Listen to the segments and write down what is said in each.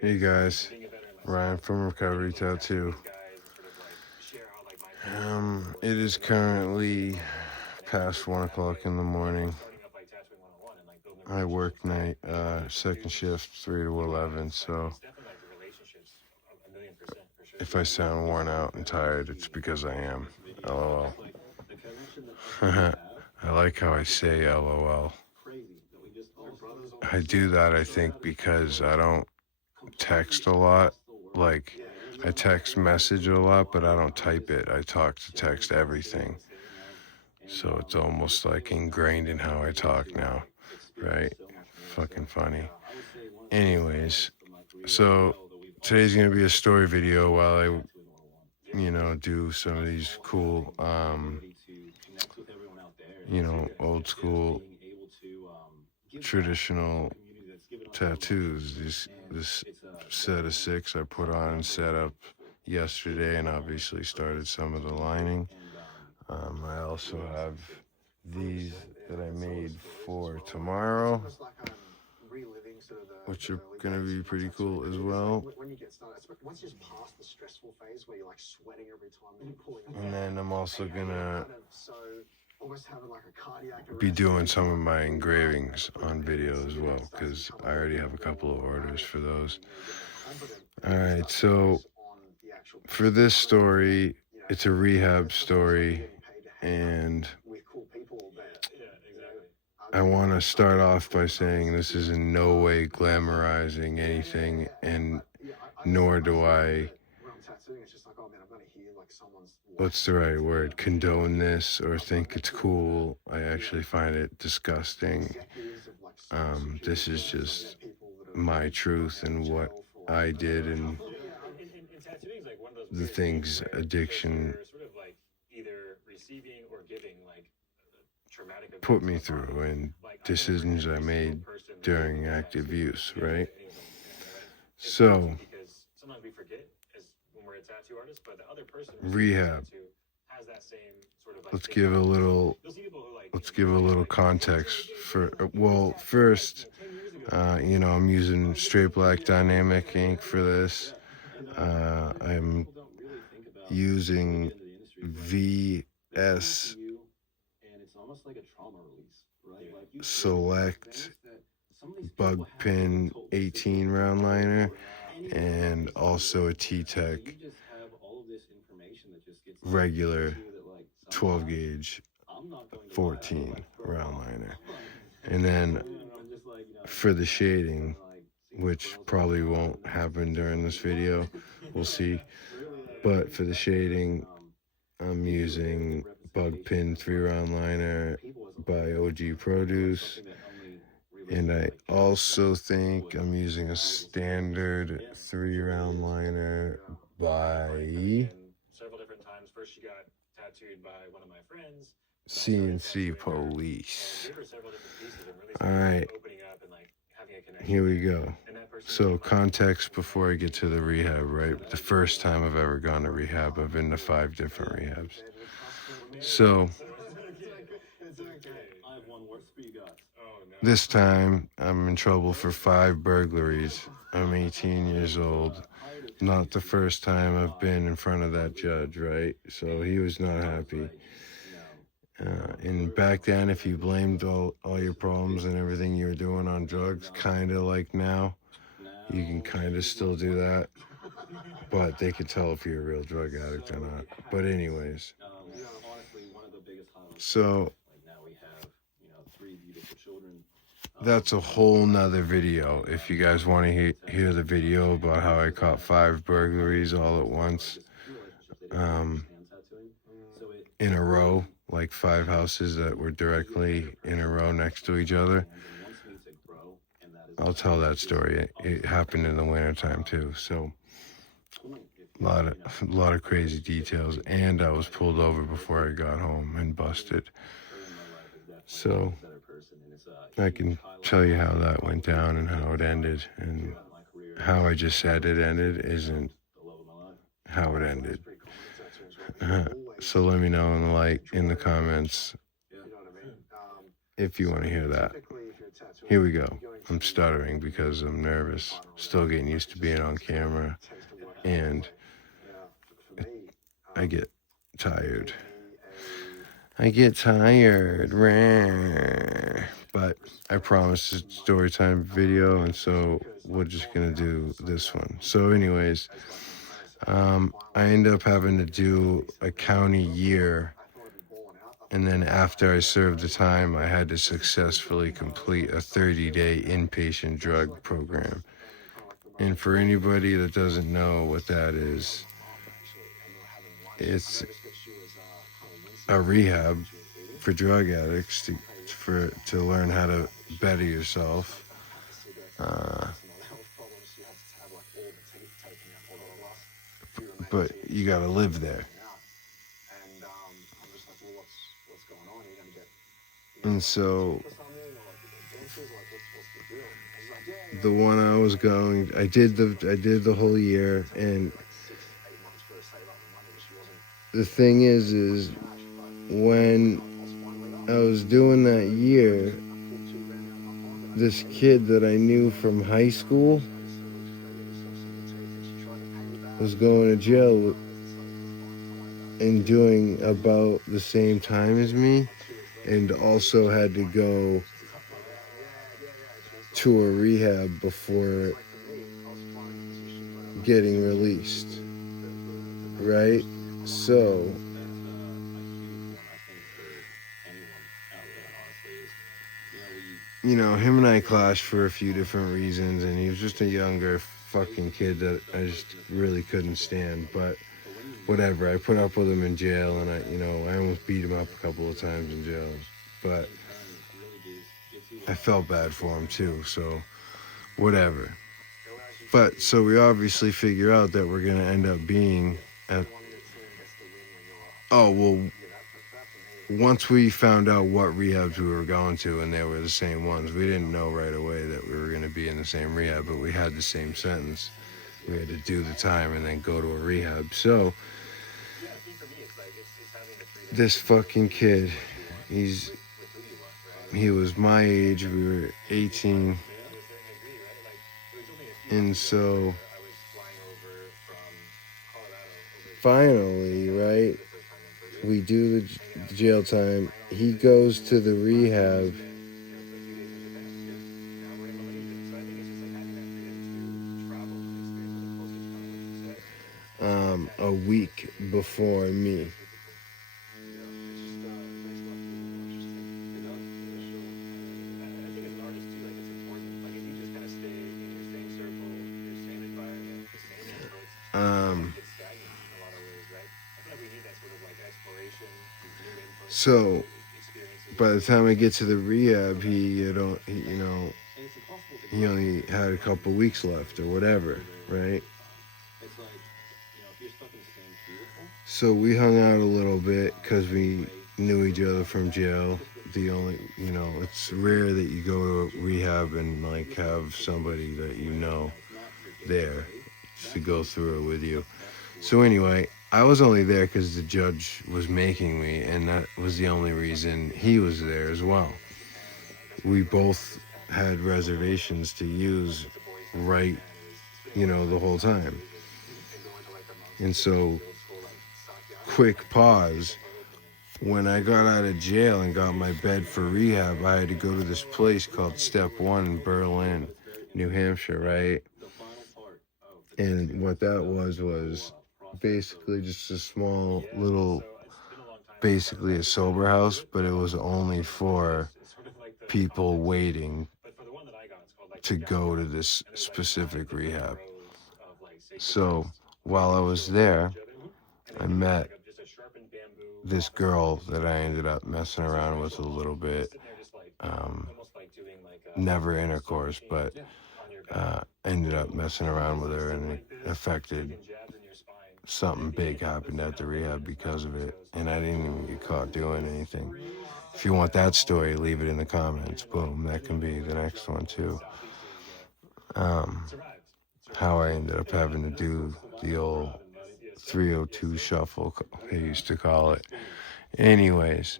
Hey guys, Ryan from Recovery Tattoo. It is currently past 1 o'clock in the morning. I work night, second shift, 3 to 11, so if I sound worn out and tired, it's because I am. LOL. I like how I say LOL. I do that, I think, because I don't text a lot. Like, I text message a lot, but I don't type it. I talk to text everything. So it's almost like ingrained in how I talk now, right? Fucking funny. Anyways, so today's gonna be a story video while I, do some of these cool, old school, traditional tattoos. This set of 6 I put on and set up yesterday, and obviously started some of the lining. I also have these that I made for tomorrow, which are going to be pretty cool as well. And then I'm also going to be doing some of my engravings on video as well, because I already have a couple of orders for those. Alright, so for this story, it's a rehab story, and I want to start off by saying this is in no way glamorizing anything, and nor do I, what's the right word, condone this or think it's cool. I actually find it disgusting. This is just my truth and what I did and the things addiction put me through and decisions I made during active use, right? So, rehab. Let's give a little context for, well, first, I'm using Straight Black Dynamic ink for this. I'm using VS Select Bug Pin 18 round liner, and also a T-Tech regular 12 gauge 14 round liner. And then for the shading, which probably won't happen during this video, we'll see, but for the shading, I'm using Bug Pin 3 round liner by OG Produce, and I also think I'm using a standard 3 round liner by CNC Police. Alright, here we go. So context before I get to the rehab, right? The first time I've ever gone to rehab, I've been to 5 different rehabs. So this time I'm in trouble for 5 burglaries. I'm 18 years old. Not the first time I've been in front of that judge, right? So he was not happy. And back then, if you blamed all your problems and everything you were doing on drugs, kind of like now, you can kind of still do that, but they could tell if you're a real drug addict or not. But anyways, so that's a whole nother video. If you guys want to hear the video about how I caught 5 burglaries all at once, in a row, like 5 houses that were directly in a row next to each other, I'll tell that story. It happened in the wintertime too, so a lot of crazy details, and I was pulled over before I got home and busted. So I can tell you how that went down and how it ended, and how I just said it ended isn't how it ended. So let me know in the comments if you want to hear that. Here we go. I'm stuttering because I'm nervous. Still getting used to being on camera, and I get tired. But I promised a story time video, and so we're just gonna do this one. So, anyways, I end up having to do a county year, and then after I served the time, I had to successfully complete a 30-day inpatient drug program. And for anybody that doesn't know what that is, it's a rehab for drug addicts to learn how to better yourself. But you gotta live there. And so the one I was going, I did the whole year, and the thing is when I was doing that year, this kid that I knew from high school was going to jail and doing about the same time as me, and also had to go to a rehab before getting released, right? So him and I clashed for a few different reasons, and he was just a younger fucking kid that I just really couldn't stand. But whatever, I put up with him in jail, and I almost beat him up a couple of times in jail. But I felt bad for him too, so whatever. But so we obviously figure out that we're gonna end up being at. Oh well. Once we found out what rehabs we were going to, and they were the same ones, we didn't know right away that we were going to be in the same rehab, but we had the same sentence. We had to do the time and then go to a rehab. So this fucking kid, he was my age, we were 18, and so finally, right, we do the jail time. He goes to the rehab. A week before me. So by the time I get to the rehab, he only had a couple weeks left or whatever, right? So we hung out a little bit because we knew each other from jail. It's rare that you go to rehab and like have somebody that you know there to go through it with you. So anyway, I was only there because the judge was making me, and that was the only reason he was there as well. We both had reservations to use right, the whole time. And so, quick pause. When I got out of jail and got my bed for rehab, I had to go to this place called Step 1 in Berlin, New Hampshire, right? And what that was basically just a small little, basically a sober house, but it was only for people waiting to go to this specific rehab. So while I was there, I met this girl that I ended up messing around with a little bit. Never intercourse, but ended up messing around with her, and it affected something big happened at the rehab because of it, and I didn't even get caught doing anything. If you want that story, leave it in the comments. Boom, that can be the next one too. How I ended up having to do the old 302 shuffle, they used to call it. Anyways,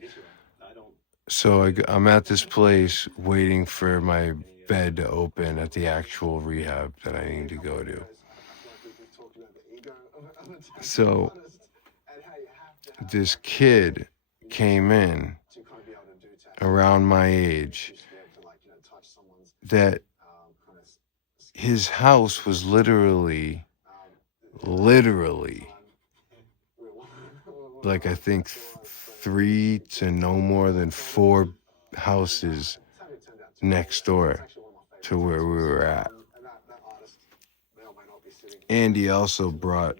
so I'm at this place waiting for my bed to open at the actual rehab that I need to go to. So this kid came in around my age that his house was literally like I think 3 to no more than 4 houses next door to where we were at. And he also brought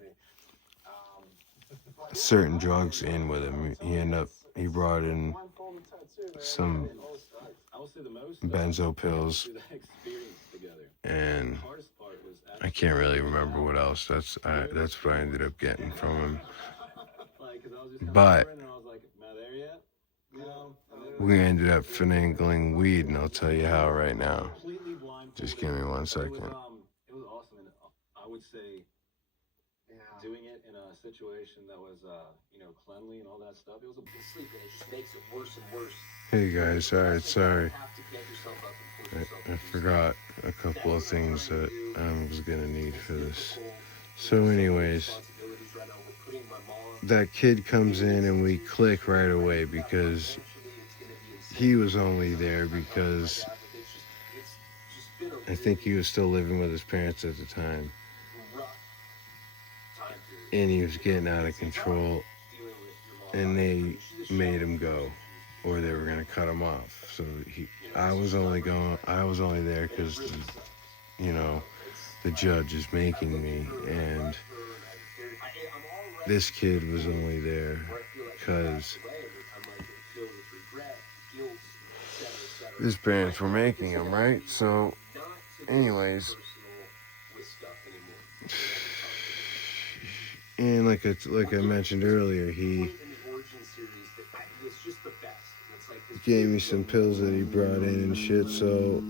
certain drugs in with him. He brought in some benzo pills, and I can't really remember what else. That's what I ended up getting from him. But we ended up finagling weed, and I'll tell you how right now. Just give me 1 second. It was awesome, and I would say doing it in a situation that was, cleanly and all that stuff, it was a big sleep, and it just makes it worse and worse. Hey guys, alright, sorry. I forgot a couple of things that I was gonna need for this. So anyways, that kid comes in and we click right away because he was only there because I think he was still living with his parents at the time. And he was getting out of control, and they made him go, or they were gonna cut him off. So I was only there because the judge is making me, and this kid was only there because his parents were making him, right? So, anyways. And like I mentioned earlier, he gave me some pills that he brought in and shit, so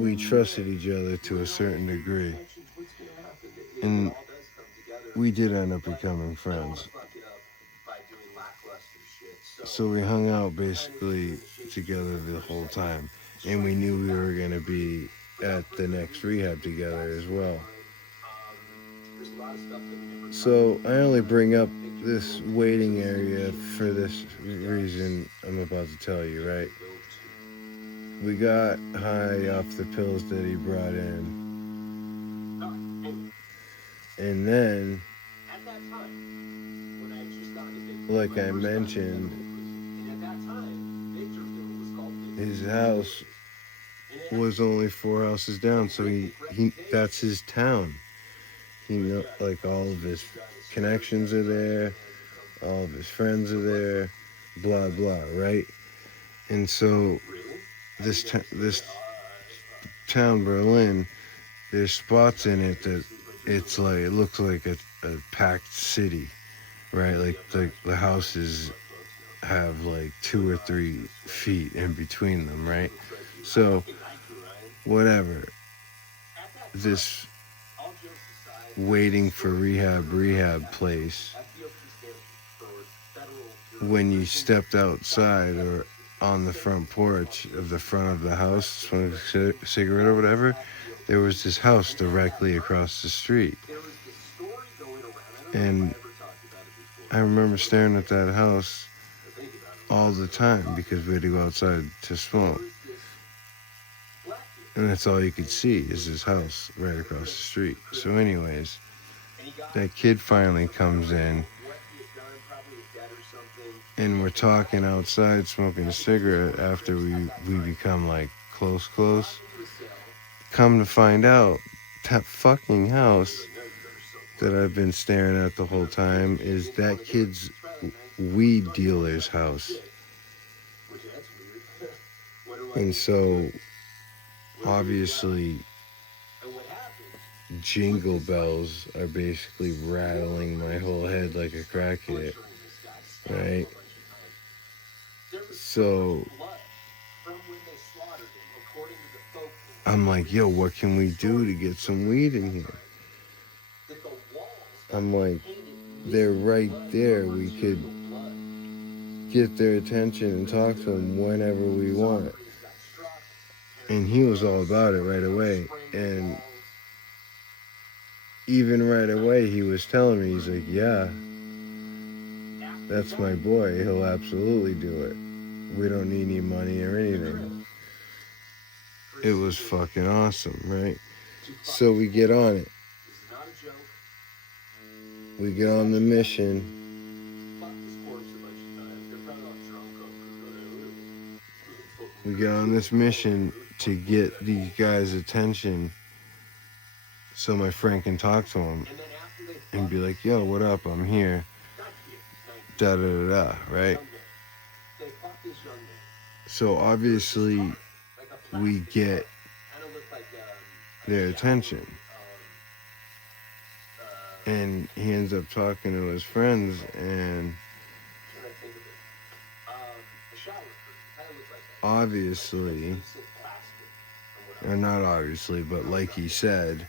we trusted each other to a certain degree. And we did end up becoming friends. So we hung out basically together the whole time. And we knew we were going to be at the next rehab together as well. So I only bring up this waiting area for this reason I'm about to tell you, right? We got high off the pills that he brought in. And then, like I mentioned, his house was only 4 houses down, so he that's his town. Like all of his connections are there, all of his friends are there, blah blah, right? And so this town, Berlin, there's spots in it that it looks like a packed city, right? Like the houses have like 2 or 3 feet in between them, right? So whatever, this waiting for rehab place, when you stepped outside or on the front porch of the front of the house, smoking a cigarette or whatever, there was this house directly across the street. And I remember staring at that house all the time because we had to go outside to smoke. And that's all you could see is this house right across the street. So anyways, that kid finally comes in, and we're talking outside, smoking a cigarette after we become like close. Come to find out, that fucking house that I've been staring at the whole time is that kid's weed dealer's house. And so, obviously, jingle bells are basically rattling my whole head like a crackhead, right? So I'm like, yo, what can we do to get some weed in here? I'm like, they're right there. We could get their attention and talk to them whenever we want. And he was all about it right away. And even right away, he was telling me, he's like, yeah, that's my boy. He'll absolutely do it. We don't need any money or anything. It was fucking awesome, right? So we get on it. We get on the mission. We get on this mission to get these guys' attention so my friend can talk to them and be like, yo, what up? I'm here. Da da da da, right? So obviously we get their attention. And he ends up talking to his friends, and obviously, or not obviously, but like he said,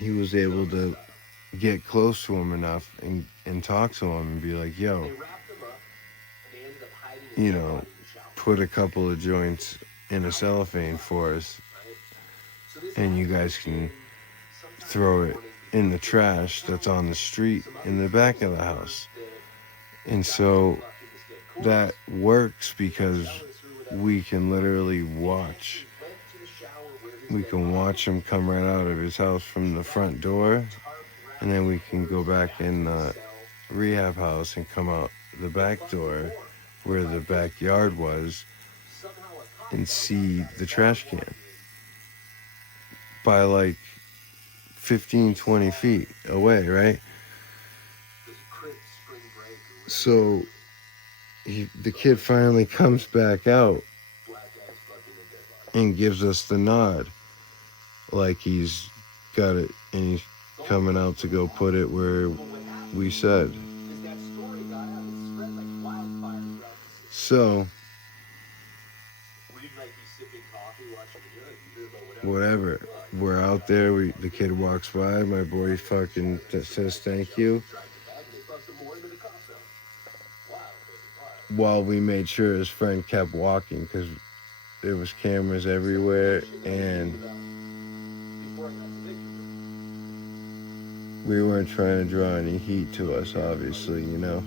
he was able to get close to him enough and talk to him and be like, yo, you know, put a couple of joints in a cellophane for us, and you guys can throw it in the trash that's on the street in the back of the house. And so that works because we can literally watch. We can watch him come right out of his house from the front door, and then we can go back in the rehab house and come out the back door where the backyard was and see the trash can by like 15, 20 feet away, right? So the kid finally comes back out and gives us the nod, like he's got it and he's coming out to go put it where we said. So whatever, we're out there, the kid walks by, my boy fucking says thank you, while we made sure his friend kept walking, because there was cameras everywhere, and we weren't trying to draw any heat to us, obviously, you know.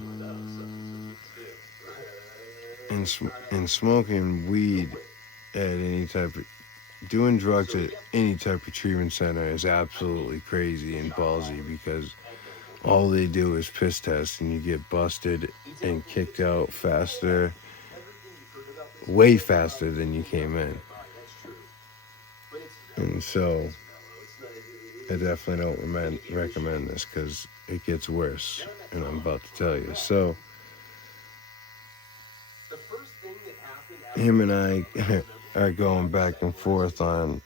And smoking weed at any type of, doing drugs at any type of treatment center is absolutely crazy and ballsy, because all they do is piss test and you get busted and kicked out faster, way faster than you came in. And so I definitely don't recommend this, because it gets worse, and I'm about to tell you. So him and I are going back and forth on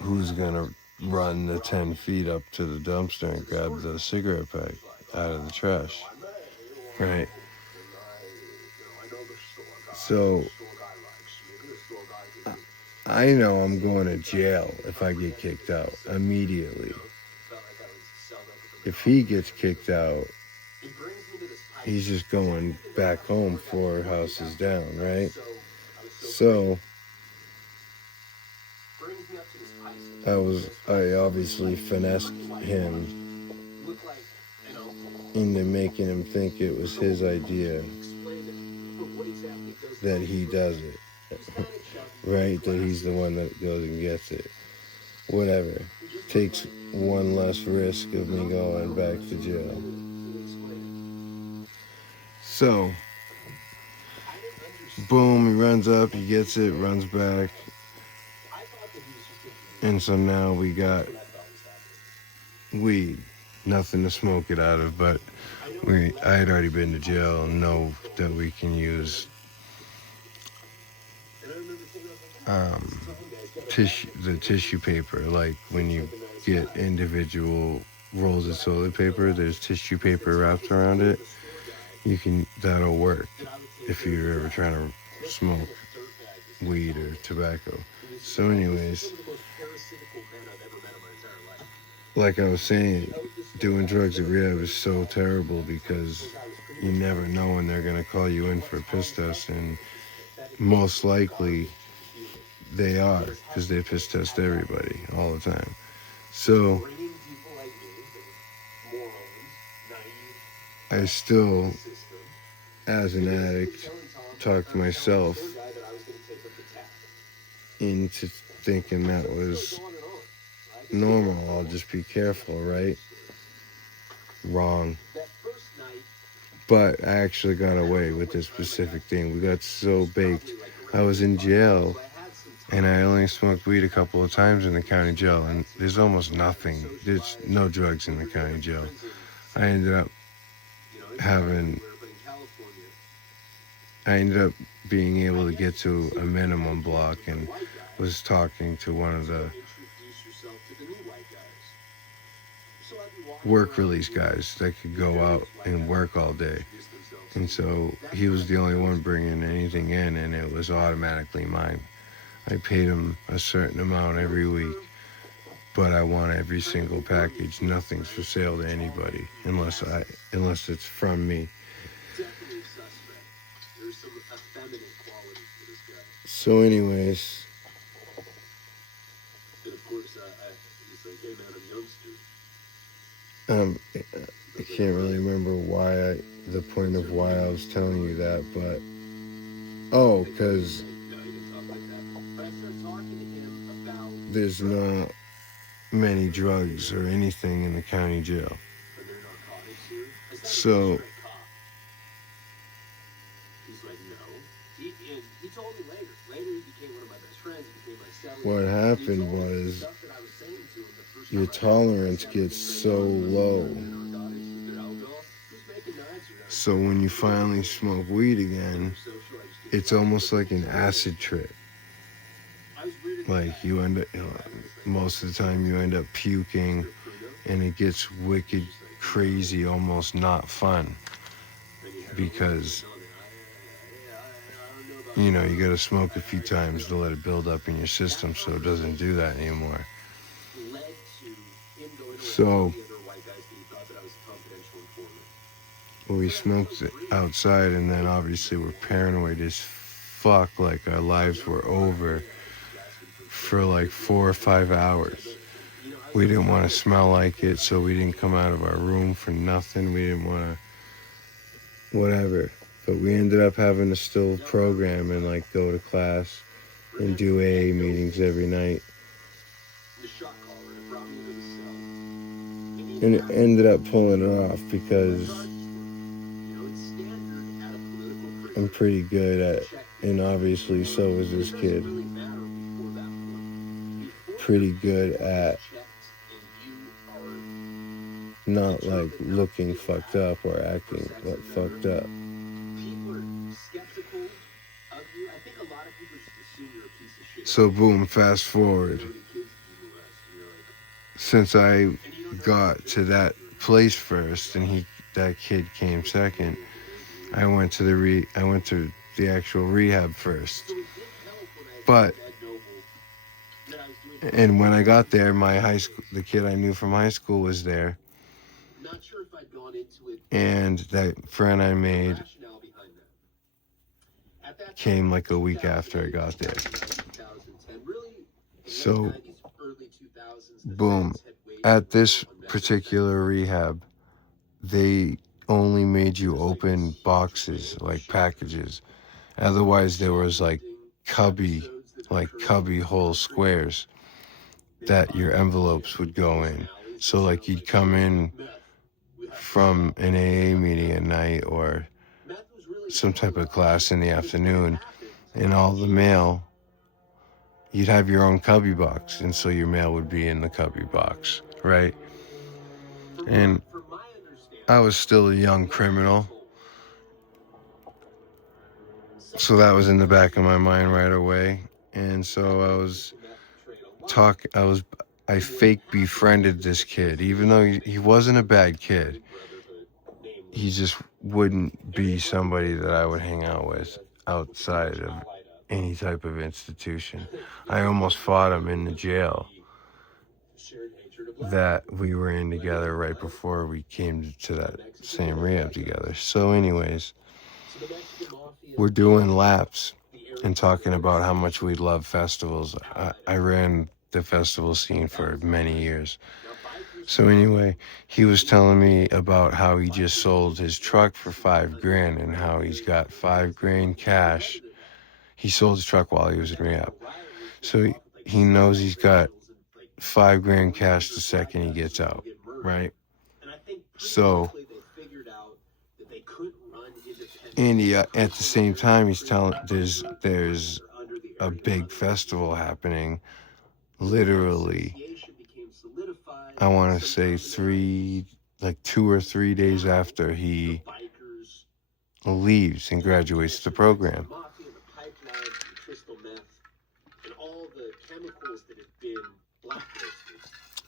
who's gonna run the 10 feet up to the dumpster and grab the cigarette pack out of the trash, right? So I know I'm going to jail if I get kicked out immediately. If he gets kicked out, he's just going back home 4 houses down, right? So I obviously finessed him into making him think it was his idea that he does it, right? That he's the one that goes and gets it. Whatever. Takes one less risk of me going back to jail. So, boom, he runs up, he gets it, runs back. And so now we got weed. Nothing to smoke it out of, but I had already been to jail and know that we can use the tissue paper. Like when you get individual rolls of toilet paper, there's tissue paper wrapped around it. That'll work if you're ever trying to smoke weed or tobacco. So anyways, like I was saying, doing drugs at rehab is so terrible, because you never know when they're going to call you in for a piss test, and most likely they are, because they piss test everybody all the time. So I still, as an addict, talk myself into thinking that was normal. I'll just be careful, right? Wrong. But I actually got away with this specific thing. We got so baked. I was in jail, and I only smoked weed a couple of times in the county jail, and there's almost nothing. There's no drugs in the county jail. I ended up having, I ended up being able to get to a minimum block and was talking to one of the work release guys that could go out and work all day. And so he was the only one bringing anything in, and it was automatically mine. I paid him a certain amount every week, but I want every single package. Nothing's for sale to anybody unless it's from me. So anyways, I can't really remember the point of why I was telling you that, but because there's not many drugs or anything in the county jail. So what happened was your tolerance gets so low. So when you finally smoke weed again, it's almost like an acid trip. Like you end up, most of the time you end up puking, and it gets wicked crazy, almost not fun, because you gotta smoke a few times to let it build up in your system so it doesn't do that anymore. So we smoked it outside, and then obviously we're paranoid as fuck, like our lives were over for like 4 or 5 hours. We didn't want to smell like it, so we didn't come out of our room for nothing. We didn't want to whatever, but we ended up having to still program and like go to class and do AA meetings every night, and it ended up pulling it off because I'm pretty good at, and obviously so is this kid, pretty good at not like looking fucked up or acting like fucked up. So boom, fast forward. Since I got to that place first and that kid came second, I went to the actual rehab first. And when I got there, the kid I knew from high school was there, and that friend I made came like a week after I got there. So, boom, at this particular rehab, they only made you open boxes, like packages. Otherwise, there was like cubby hole squares that your envelopes would go in. So like you'd come in from an AA meeting at night or some type of class in the afternoon, and all the mail, you'd have your own cubby box, and so your mail would be in the cubby box, right? And I was still a young criminal, so that was in the back of my mind right away. And so I fake befriended this kid, even though he wasn't a bad kid. He just wouldn't be somebody that I would hang out with outside of any type of institution. I almost fought him in the jail that we were in together right before we came to that same rehab together. So anyways, we're doing laps, and talking about how much we love festivals. I ran the festival scene for many years. So anyway, he was telling me about how he just sold his truck for $5,000 and how he's got $5,000 cash. He sold his truck while he was in rehab. So he knows he's got $5,000 cash the second he gets out, right? So Andy, at the same time, he's telling there's a big festival happening. Literally, I want to say 2 or 3 days after he leaves and graduates the program.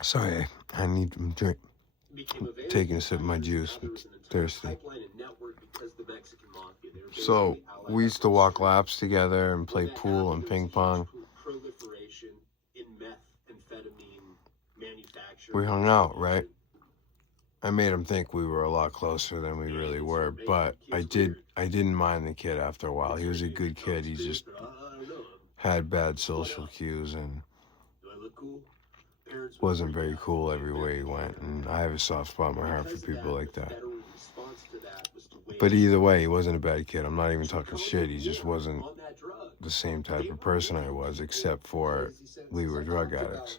Sorry, I need to drink. Taking a sip of my juice. I'm thirsty. So we used to walk laps together and play pool and ping pong. We hung out, right? I made him think we were a lot closer than we really were, but I didn't mind the kid after a while. He was a good kid. He just had bad social cues and wasn't very cool everywhere he went. And I have a soft spot in my heart for people like that. But either way, he wasn't a bad kid. I'm not even talking shit. He just wasn't the same type of person I was, except for we were drug addicts.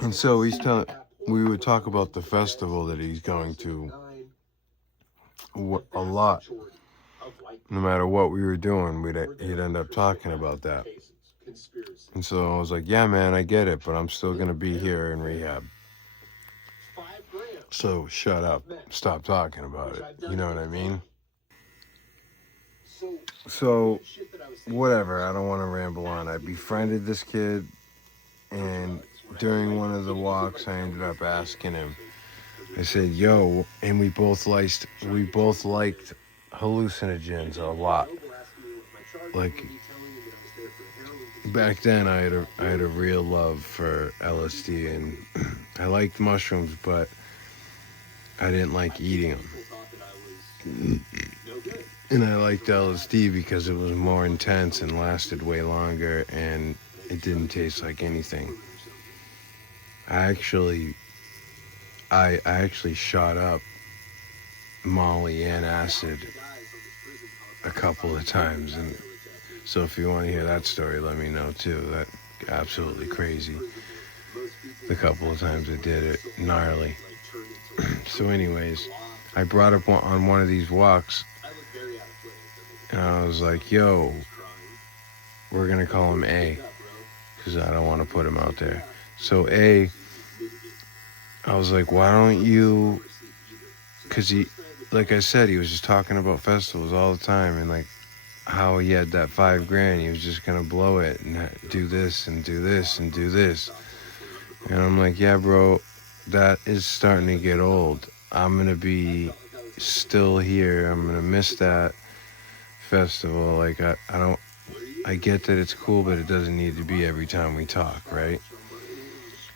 And so we would talk about the festival that he's going to a lot. No matter what we were doing, he'd end up talking about that. And so I was like, yeah, man, I get it, but I'm still going to be here in rehab. So shut up. Stop talking about it. You know what I mean? So, whatever. I don't want to ramble on. I befriended this kid, and during one of the walks, I ended up asking him. I said, yo, and we both liked hallucinogens a lot. Like, back then I had a real love for LSD, and I liked mushrooms, but I didn't like eating them. And I liked LSD because it was more intense and lasted way longer, and it didn't taste like anything. I actually shot up Molly and acid a couple of times, and so if you want to hear that story, let me know too. That absolutely crazy. The couple of times I did it, gnarly. So anyways, I brought up on one of these walks, and I was like, yo, we're gonna call him A, because I don't want to put him out there. So A, I was like, why don't you, because he, like I said, he was just talking about festivals all the time, and like how he had that $5,000, he was just gonna blow it and do this and do this and do this. And I'm like, yeah, bro, that is starting to get old. I'm gonna be still here. I'm gonna miss that festival. Like I get that it's cool, but it doesn't need to be every time we talk, right?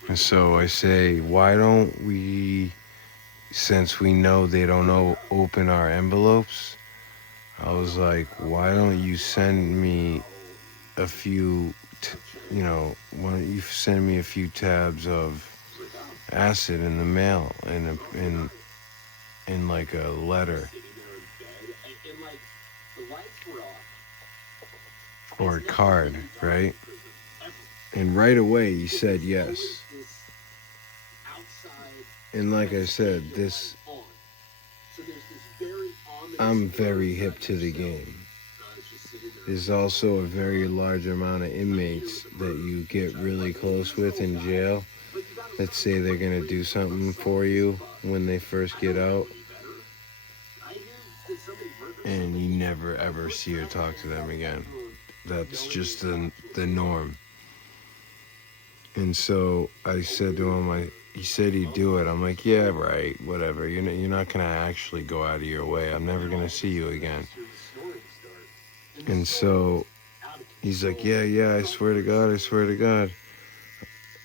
And so I say, why don't we, since we know they don't open our envelopes, I was like, why don't you send me a few, why don't you send me a few tabs of acid in the mail in like a letter or a card, right? And right away he said yes. And like I said, I'm very hip to the game. There's also a very large amount of inmates that you get really close with in jail that say they're going to do something for you when they first get out. And you never ever see or talk to them again. That's just the norm. And so I said to him, he said he'd do it. I'm like, yeah, right, whatever. You're not going to actually go out of your way. I'm never going to see you again. And so he's like, yeah, I swear to God.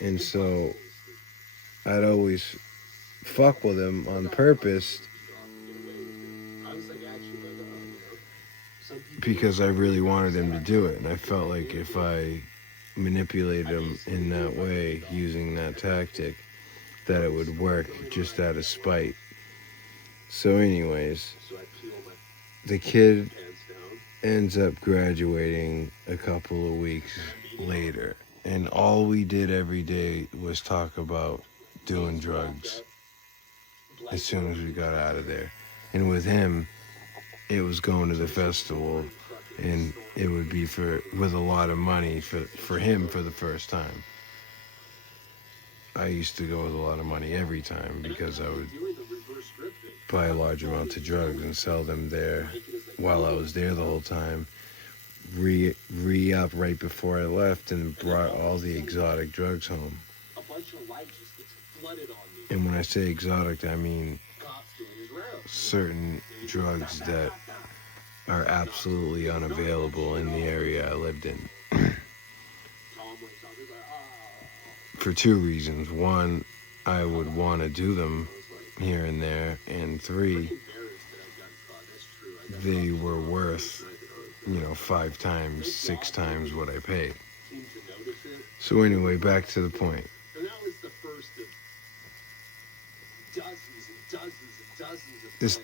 And so I'd always fuck with him on purpose because I really wanted him to do it. And I felt like if I manipulated him in that way, using that tactic, that it would work just out of spite. So anyways, the kid ends up graduating a couple of weeks later. And all we did every day was talk about doing drugs as soon as we got out of there. And with him, it was going to the festival, and it would be with a lot of money for him for the first time. I used to go with a lot of money every time because I would buy a large amount of drugs and sell them there while I was there the whole time. Re-up right before I left and brought all the exotic drugs home. And when I say exotic, I mean certain drugs that are absolutely unavailable in the area I lived in. For two reasons. One, I would want to do them here and there. And three, they were worth, 5 times, 6 times what I paid. So anyway, back to the point.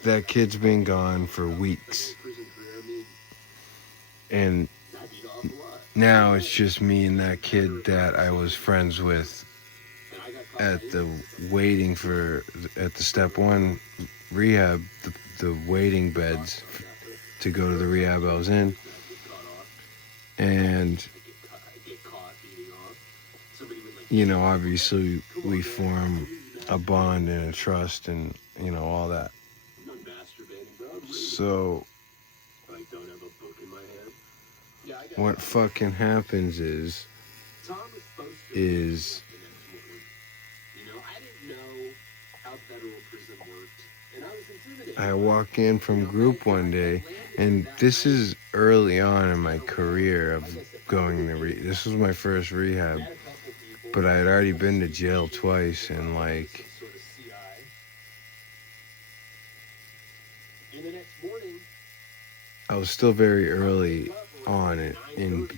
That kid's been gone for weeks. And now it's just me and that kid that I was friends with at the step 1 rehab, the waiting beds to go to the rehab I was in. And, obviously we form a bond and a trust and, all that. So, what fucking happens is I walk in from group one day, and this is early on in my career of going to this was my first rehab, but I had already been to jail twice, and I was still very early on in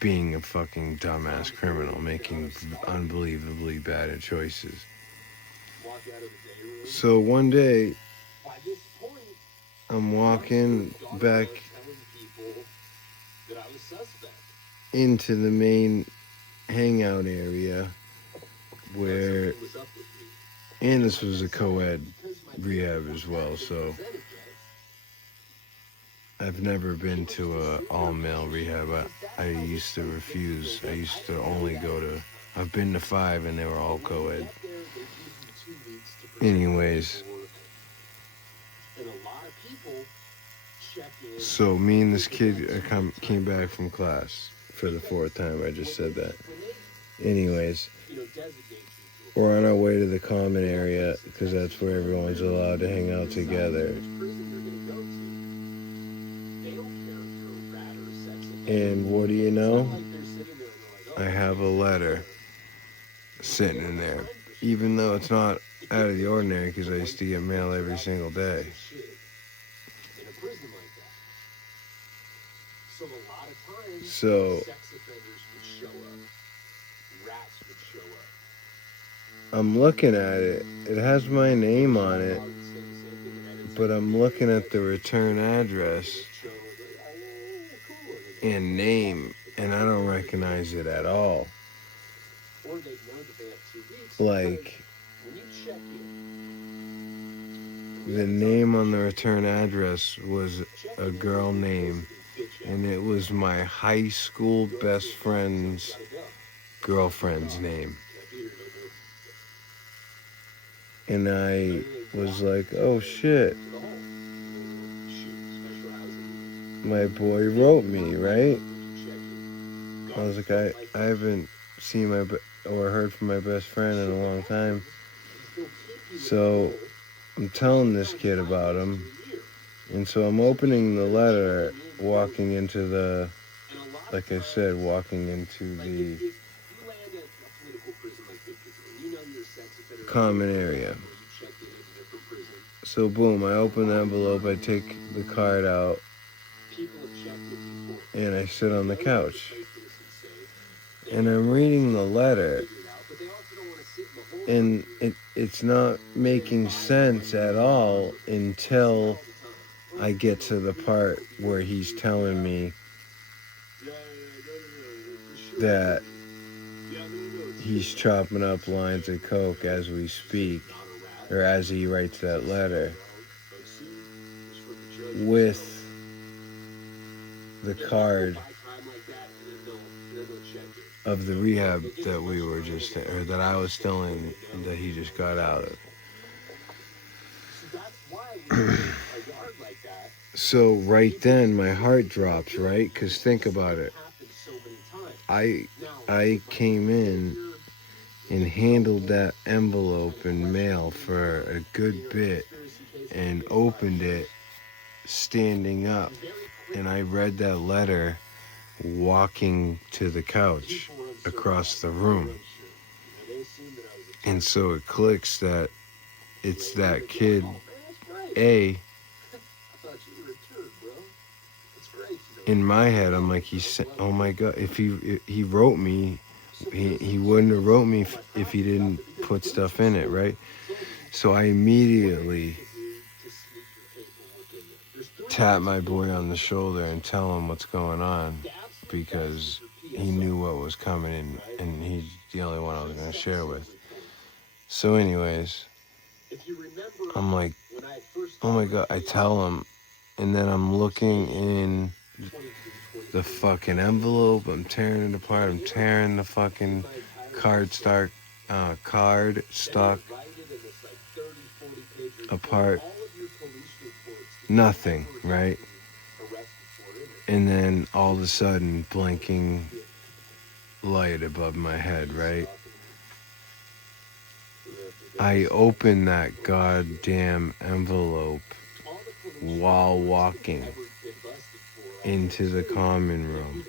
being a fucking dumbass criminal, making unbelievably bad choices. So one day, I'm walking back into the main hangout area and this was a co-ed rehab as well, so I've never been to a all-male rehab. I used to refuse. I used to only I've been to 5 and they were all co-ed. Anyways, so me and this kid came back from class for the 4th time. I just said that. Anyways, we're on our way to the common area because that's where everyone's allowed to hang out together. And what do you know? I have a letter sitting in there, even though it's not out of the ordinary because I used to get mail every single day. So I'm looking at it. It has my name on it, but I'm looking at the return address and name, and I don't recognize it at all. The name on the return address was a girl name, and it was my high school best friend's girlfriend's name. And I was like, oh shit. My boy wrote me, right? I was like, I haven't seen or heard from my best friend in a long time. So I'm telling this kid about him. And so I'm opening the letter, walking into the common area. So boom, I open the envelope, I take the card out, and I sit on the couch. And I'm reading the letter, and it's not making sense at all until I get to the part where he's telling me that he's chopping up lines of coke as we speak, or as he writes that letter, with the card of the rehab that we were just, or that I was still in, that he just got out of. So right then my heart drops, right? Because think about it. I came in and handled that envelope in mail for a good bit and opened it standing up. And I read that letter walking to the couch across the room. And so it clicks that it's that kid, A. In my head, I'm like, oh my God, if he wrote me, he wouldn't have wrote me if he didn't put stuff in it, right? So I immediately tap my boy on the shoulder and tell him what's going on, because he knew what was coming, and he's the only one I was going to share with. So anyways, I'm like, oh my God, I tell him, and then I'm looking in the fucking envelope, I'm tearing it apart, I'm tearing the fucking card stock apart. Nothing, right? And then all of a sudden, blinking light above my head, right? I open that goddamn envelope while walking into the common room.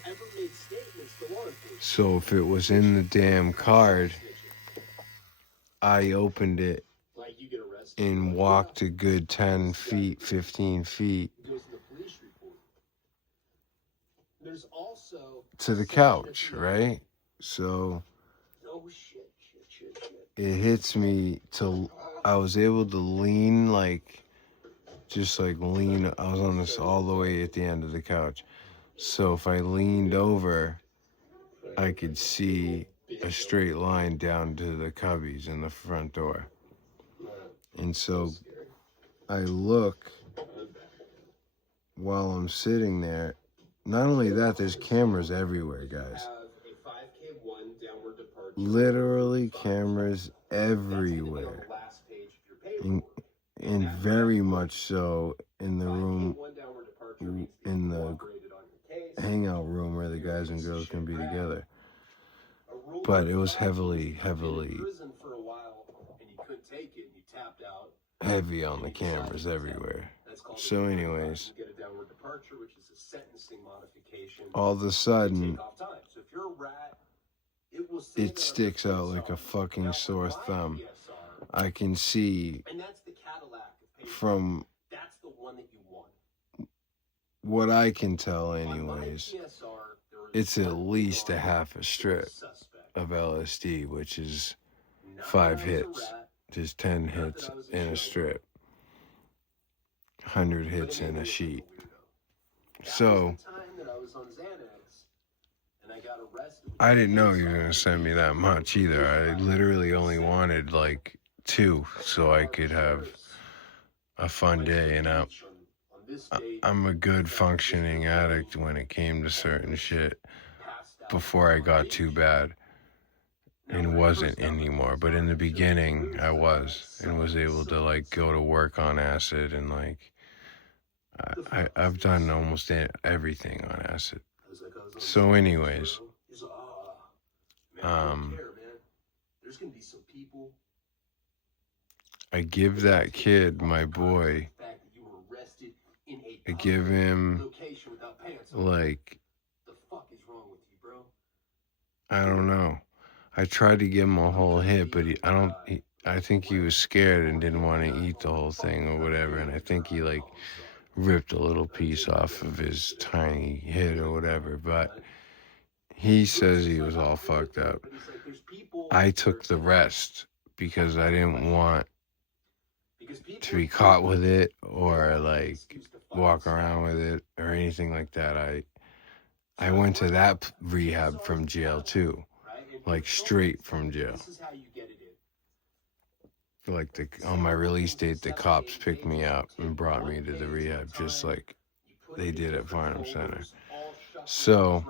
So if it was in the damn card, I opened it and walked a good 10 feet, 15 feet to the couch, right? So it hits me I was able to lean, lean. I was on this all the way at the end of the couch. So if I leaned over, I could see a straight line down to the cubbies in the front door. And so I look while I'm sitting there. Not only that, there's cameras everywhere, guys. Literally cameras everywhere. And very much so in the room, in the hangout room where the guys and girls can be together. But it was heavy on the cameras everywhere. So anyways, all of a sudden, it sticks out like a fucking sore thumb. I can see from what I can tell anyways, it's at least a half a strip of LSD, which is 5 hits. Just 10 hits in a strip. 100 hits in a sheet. So I didn't know you were going to send me that much either. I literally only wanted 2 so I could have a fun day. And I'm a good functioning addict when it came to certain shit before I got too bad and wasn't anymore. But in the beginning, I was, and was able to go to work on acid, and I've done almost everything on acid. So anyways, I give that kid, my boy, I give him I don't know. I tried to give him a whole hit, but I think he was scared and didn't want to eat the whole thing or whatever. And I think he ripped a little piece off of his tiny hit or whatever, but he says he was all fucked up. I took the rest because I didn't want to be caught with it or like walk around with it or anything like that. I went to that rehab from jail too, like straight from jail. Like on my release date, the cops picked me up and brought me to the rehab, just like they did at Farnham Center. So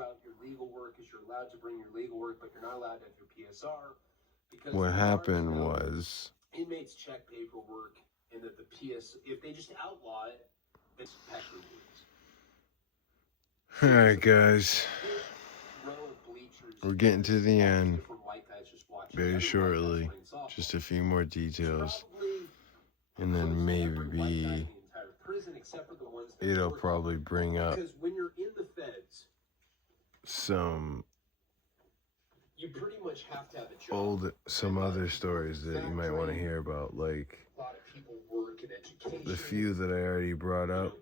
what happened was inmates check paperwork, and that the PS, if they just outlaw it, it's actually worse. All right, guys, we're getting to the end very shortly. Just a few more details, and then maybe it'll probably bring up some some other stories that you might want to hear about, like the few that I already brought up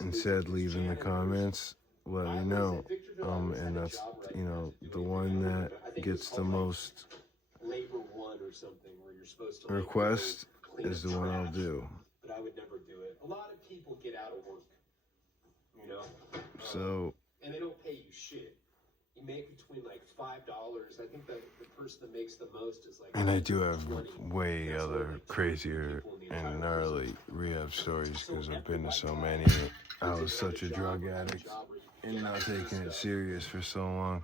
and said leave in the comments. Let me know. And that's, the one that gets the most request is the one I'll do. But I would never do it. A lot of people get out of work, So, and they don't pay you shit. You make between like $5. I think that the person that makes the most is like. And I do have way other crazier and gnarly rehab stories because I've been to so many. I was such a drug addict and not taking it serious for so long.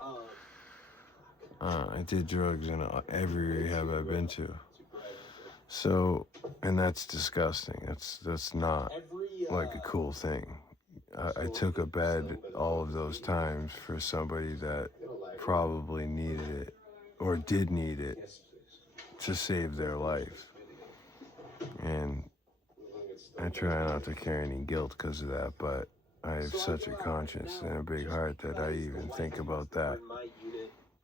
I did drugs in every rehab I've been to. So, and that's disgusting. That's not like a cool thing. I took a bed all of those times for somebody that probably needed it or did need it to save their life. And I try not to carry any guilt because of that, but I have such a conscience and a big heart that I even think about that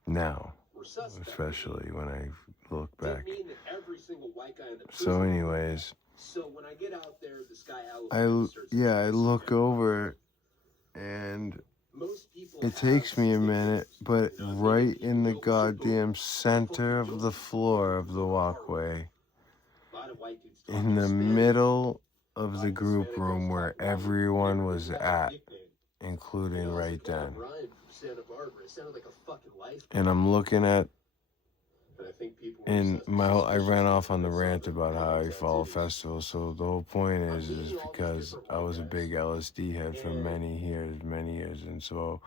now, especially when I look back. So anyways, I look over and it takes me a minute, but right in the goddamn center of the floor of the walkway, in the middle of the group room where everyone was at, including right then. And I'm looking at, and I ran off on the rant about how I follow festivals. So the whole point is because I was a big LSD head for many years, and so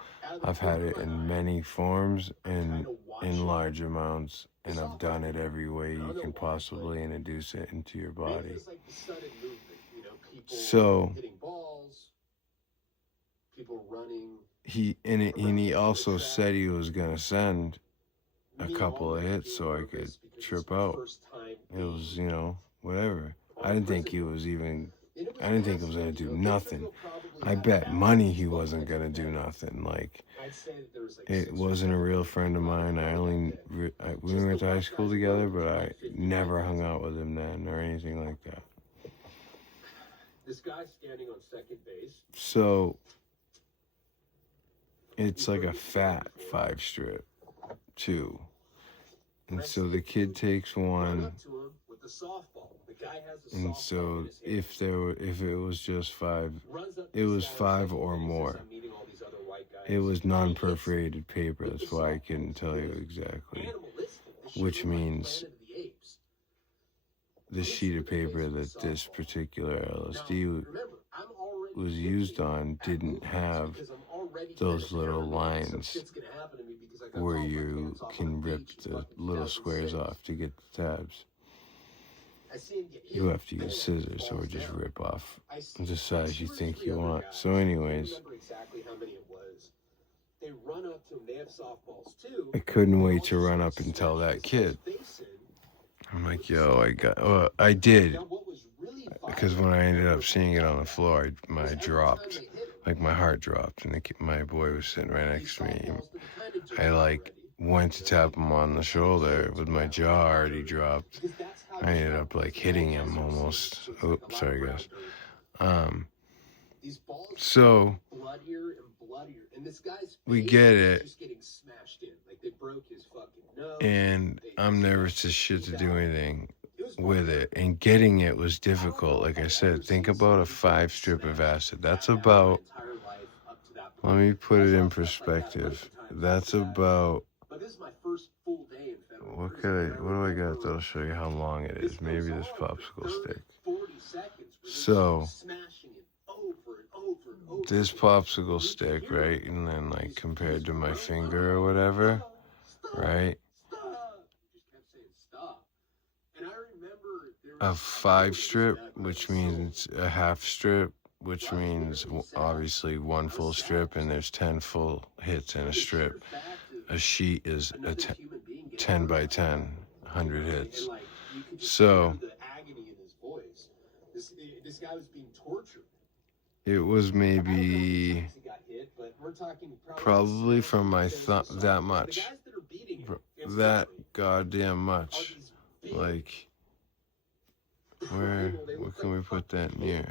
I've had it in many forms and in large amounts, and I've done it every way you can possibly introduce it into your body. So he also said he was gonna send a couple of hits so I could trip out. It was, whatever. I didn't think it was gonna do nothing. I bet money he wasn't gonna do nothing. Like, it wasn't a real friend of mine. We went to high school together, but I never hung out with him then or anything like that. This guy standing on second base. So it's like a fat 5-strip too. And so the kid takes one, and so if it was just 5, it was 5 or more. It was non-perforated paper, that's why I couldn't tell you exactly, which means the sheet of paper that this particular LSD was used on didn't have those little lines where you can rip the little squares off to get the tabs. You have to use scissors or just rip off the size you think you want. So anyways, I couldn't wait to run up and tell that kid. I'm like, I did. Because when I ended up seeing it on the floor, my heart dropped, and my boy was sitting right next to me. I went to tap him on the shoulder with my jaw already dropped. I ended up hitting him almost. Oh, sorry guys. So we get it, and I'm nervous as shit to do anything with it, and getting it was difficult. Like I said, think about a 5 strip of acid. That's about, let me put it in perspective. That's about, what do I got that'll show you how long it is? Maybe this popsicle stick. So this popsicle stick, right? And then like compared to my finger or whatever, right? A 5 strip, which means a half strip, which means obviously 1 full strip, and there's 10 full hits in a strip. A sheet is a 10 by 10, 100 hits. So it was maybe probably from my thumb, that much, that goddamn much. Like, what can we put that near?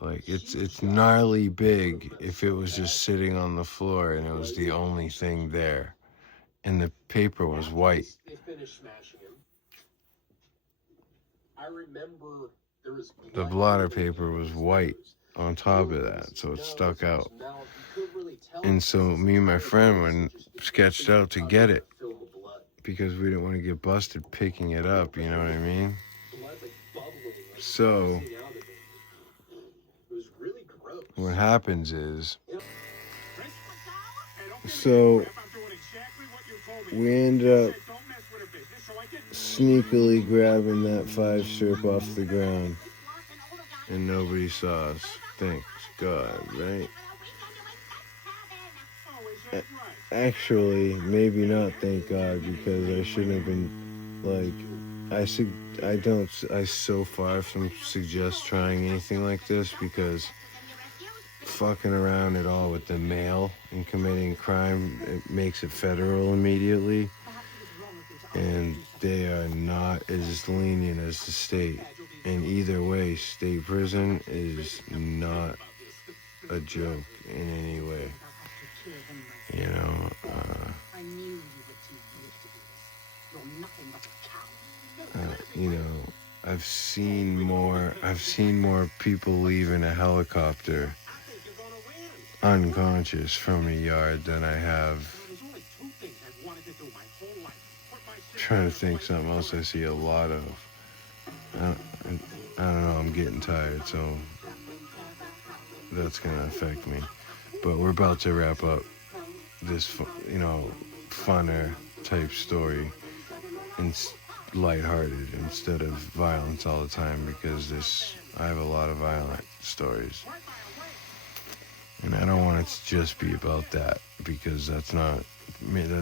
Like, it's gnarly big if it was just sitting on the floor and it was the only thing there. And the paper was white. The blotter paper was white on top of that, so it stuck out. And so me and my friend went sketched out to get it because we didn't want to get busted picking it up, you know what I mean? So what happens is, so we end up sneakily grabbing that 5 strip off the ground, and nobody saw us. Thanks God, right? Actually, maybe not thank God, because I shouldn't have been, like, I so far from suggest trying anything like this, because fucking around at all with the mail and committing crime, it makes it federal immediately, and they are not as lenient as the state. And either way, state prison is not a joke in any way. You know, you know, I've seen more people leave in a helicopter unconscious from a yard than I have. Trying to think something else I see a lot of. I don't know, I'm getting tired, so that's gonna affect me. But we're about to wrap up this, you know, funner type story and lighthearted instead of violence all the time, because I have a lot of violent stories, and I don't want it to just be about that, because that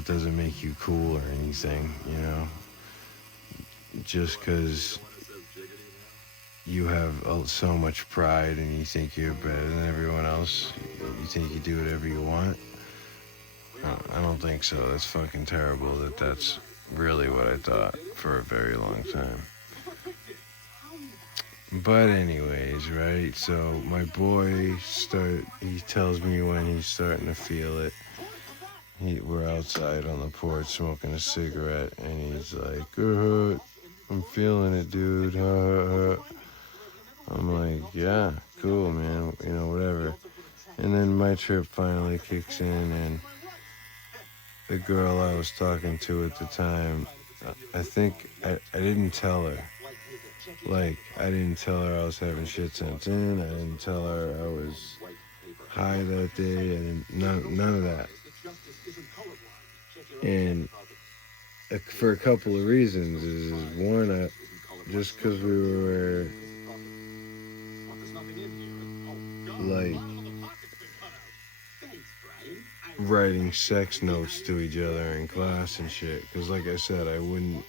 doesn't make you cool or anything, you know. Just because you have so much pride and you think you're better than everyone else, you think you do whatever you want. I don't think so. That's fucking terrible. That's really what I thought for a very long time. But anyways, right? So my boy he tells me when he's starting to feel it. We're outside on the porch smoking a cigarette, and he's like, I'm feeling it, dude. I'm like, yeah, cool, man. You know, whatever. And then my trip finally kicks in, and the girl I was talking to at the time, I think I didn't tell her. Like, I didn't tell her I was having shit sent in. I didn't tell her I was high that day. None of that. And for a couple of reasons. Is one, just because we were like writing sex notes to each other in class and shit. Because like I said, I wouldn't